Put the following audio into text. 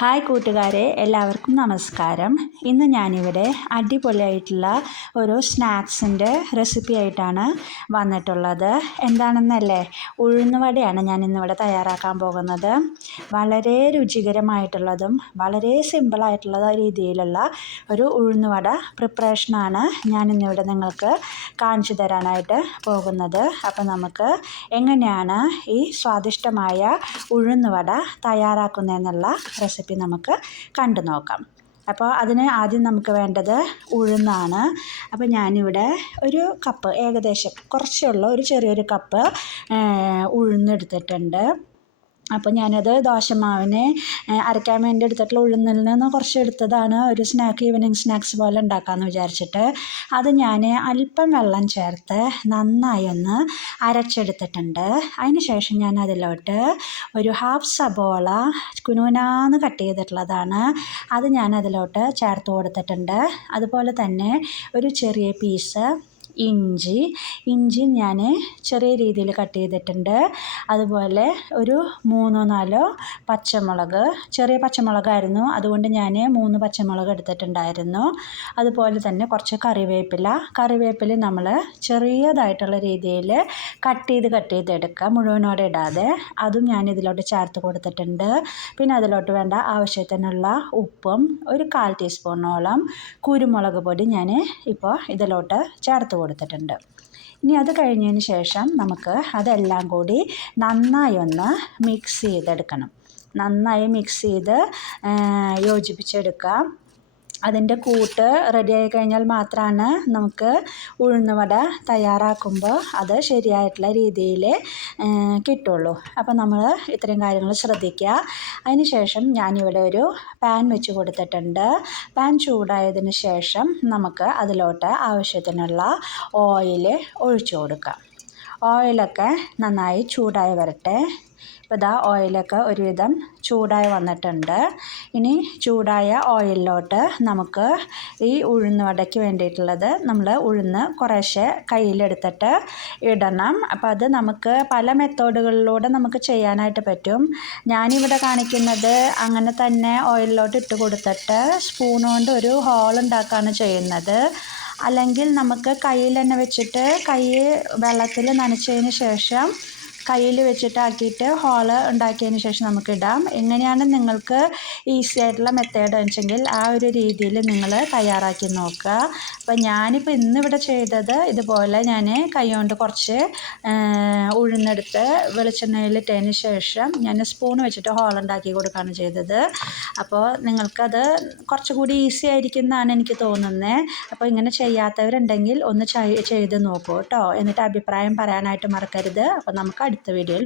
Hi കൂട്ടുകാരെ, എല്ലാവർക്കും നമസ്കാരം. ഇന്ന് ഞാനിവിടെ അടിപൊളിയായിട്ടുള്ള ഒരു സ്നാക്സിൻ്റെ റെസിപ്പി ആയിട്ടാണ് വന്നിട്ടുള്ളത്. എന്താണെന്നല്ലേ, ഉഴുന്നുവടയാണ് ഞാനിന്നിവിടെ തയ്യാറാക്കാൻ പോകുന്നത്. വളരെ രുചികരമായിട്ടുള്ളതും വളരെ സിമ്പിളായിട്ടുള്ള രീതിയിലുള്ള ഒരു ഉഴുന്നുവട പ്രിപ്പറേഷനാണ് ഞാനിന്നിവിടെ നിങ്ങൾക്ക് കാണിച്ചു തരാനായിട്ട് പോകുന്നത്. അപ്പോൾ നമുക്ക് എങ്ങനെയാണ് ഈ സ്വാദിഷ്ടമായ ഉഴുന്നുവട തയ്യാറാക്കുന്നതെന്നുള്ള റെസിപ്പി നമുക്ക് കണ്ടു നോക്കാം. അപ്പോൾ അതിന് ആദ്യം നമുക്ക് വേണ്ടത് ഉഴുന്നാണ്. അപ്പോൾ ഞാനിവിടെ ഒരു കപ്പ്, ഏകദേശം കുറച്ചുള്ള ഒരു ചെറിയൊരു കപ്പ് ഉഴുന്നെടുത്തിട്ടുണ്ട്. അപ്പോൾ ഞാനത് ദോശമാവിന് അരയ്ക്കാൻ വേണ്ടി എടുത്തിട്ടുള്ള ഉഴുന്നിൽ നിന്ന് കുറച്ച് എടുത്തതാണ്. ഒരു ഈവനിങ് സ്നാക്സ് പോലെ ഉണ്ടാക്കാമെന്ന് വിചാരിച്ചിട്ട് അത് ഞാൻ അല്പം വെള്ളം ചേർത്ത് നന്നായി ഒന്ന് അരച്ചെടുത്തിട്ടുണ്ട്. അതിന് ശേഷം ഞാൻ അതിലോട്ട് ഒരു ഹാഫ് സബോള കുനുകുനാന്ന് കട്ട് ചെയ്തിട്ടുള്ളതാണ്, അത് ഞാൻ അതിലോട്ട് ചേർത്ത് കൊടുത്തിട്ടുണ്ട്. അതുപോലെ തന്നെ ഒരു ചെറിയ പീസ് ഇഞ്ചി ഞാൻ ചെറിയ രീതിയിൽ കട്ട് ചെയ്തിട്ടുണ്ട്. അതുപോലെ ഒരു 3-4 പച്ചമുളക്, ചെറിയ പച്ചമുളകായിരുന്നു, അതുകൊണ്ട് ഞാൻ 3 പച്ചമുളക് എടുത്തിട്ടുണ്ടായിരുന്നു. അതുപോലെ തന്നെ കുറച്ച് കറിവേപ്പില നമ്മൾ ചെറിയതായിട്ടുള്ള രീതിയിൽ കട്ട് ചെയ്തെടുക്കുക, മുഴുവനോടെ ഇടാതെ. അതും ഞാൻ ഇതിലോട്ട് ചേർത്ത് കൊടുത്തിട്ടുണ്ട്. പിന്നെ അതിലോട്ട് വേണ്ട ആവശ്യത്തിനുള്ള ഉപ്പും ഒരു 1/4 ടീസ്പൂണോളം കുരുമുളക് പൊടി ഞാൻ ഇപ്പോൾ ഇതിലോട്ട് ചേർത്ത് കൊടുത്തിട്ടുണ്ട്. ഇനി അത് കഴിഞ്ഞതിന് ശേഷം നമുക്ക് അതെല്ലാം കൂടി നന്നായി ഒന്ന് മിക്സ് ചെയ്തെടുക്കണം. നന്നായി മിക്സ് ചെയ്ത് യോജിപ്പിച്ചെടുക്കാം. അതിൻ്റെ കൂട്ട് റെഡിയായി കഴിഞ്ഞാൽ മാത്രമാണ് നമുക്ക് ഉഴുന്നുവട തയ്യാറാക്കുമ്പോൾ അത് ശരിയായിട്ടുള്ള രീതിയിൽ കിട്ടുള്ളൂ. അപ്പോൾ നമ്മൾ ഇത്രയും കാര്യങ്ങൾ ശ്രദ്ധിക്കുക. അതിന് ശേഷം ഞാനിവിടെ ഒരു പാൻ വെച്ച് കൊടുത്തിട്ടുണ്ട്. പാൻ ചൂടായതിന് ശേഷം നമുക്ക് അതിലോട്ട് ആവശ്യത്തിനുള്ള ഓയിൽ ഒഴിച്ചു കൊടുക്കാം. ഓയിലൊക്കെ നന്നായി ചൂടായി വരട്ടെ. ഇപ്പോൾ ഇതാ ഓയിലൊക്കെ ഒരുവിധം ചൂടായി വന്നിട്ടുണ്ട്. ഇനി ചൂടായ ഓയിലിലോട്ട് നമുക്ക് ഈ ഉഴുന്നുവടയ്ക്ക് വേണ്ടിയിട്ടുള്ളത് നമ്മൾ ഉഴുന്ന് കുറേശ്ശെ കയ്യിലെടുത്തിട്ട് ഇടണം. അപ്പോൾ അത് നമുക്ക് പല മെത്തേഡുകളിലൂടെ നമുക്ക് ചെയ്യാനായിട്ട് പറ്റും. ഞാനിവിടെ കാണിക്കുന്നത് അങ്ങനെ തന്നെ ഓയിലിലോട്ട് ഇട്ട് കൊടുത്തിട്ട് സ്പൂൺ കൊണ്ട് ഒരു ഹോൾ ഉണ്ടാക്കുകയാണ് ചെയ്യുന്നത്. അല്ലെങ്കിൽ നമുക്ക് കയ്യിൽ തന്നെ വെച്ചിട്ട് കൈ വെള്ളത്തിൽ നനച്ചതിന് ശേഷം കയ്യിൽ വെച്ചിട്ടാക്കിയിട്ട് ഹോള് ഉണ്ടാക്കിയതിന് ശേഷം നമുക്കിടാം. എങ്ങനെയാണ് നിങ്ങൾക്ക് ഈസി ആയിട്ടുള്ള മെത്തേഡ് വെച്ചെങ്കിൽ ആ ഒരു രീതിയിൽ നിങ്ങൾ തയ്യാറാക്കി നോക്കുക. അപ്പോൾ ഞാനിപ്പോൾ ഇന്നിവിടെ ചെയ്തത് ഇതുപോലെ ഞാൻ കൈ കൊണ്ട് കുറച്ച് ഉഴുന്നെടുത്ത് വെളിച്ചെണ്ണയിലിട്ടതിന് ശേഷം ഞാൻ സ്പൂൺ വെച്ചിട്ട് ഹോൾ ഉണ്ടാക്കി കൊടുക്കുകയാണ് ചെയ്തത്. അപ്പോൾ നിങ്ങൾക്കത് കുറച്ചുകൂടി ഈസി ആയിരിക്കും എന്നാണ് എനിക്ക് തോന്നുന്നത്. അപ്പോൾ ഇങ്ങനെ ചെയ്യാത്തവരുണ്ടെങ്കിൽ ഒന്ന് ചെയ്ത് നോക്കൂ കേട്ടോ. എന്നിട്ട് അഭിപ്രായം പറയാനായിട്ട് മറക്കരുത്. അപ്പോൾ നമുക്ക് അടുത്ത വീഡിയോയിൽ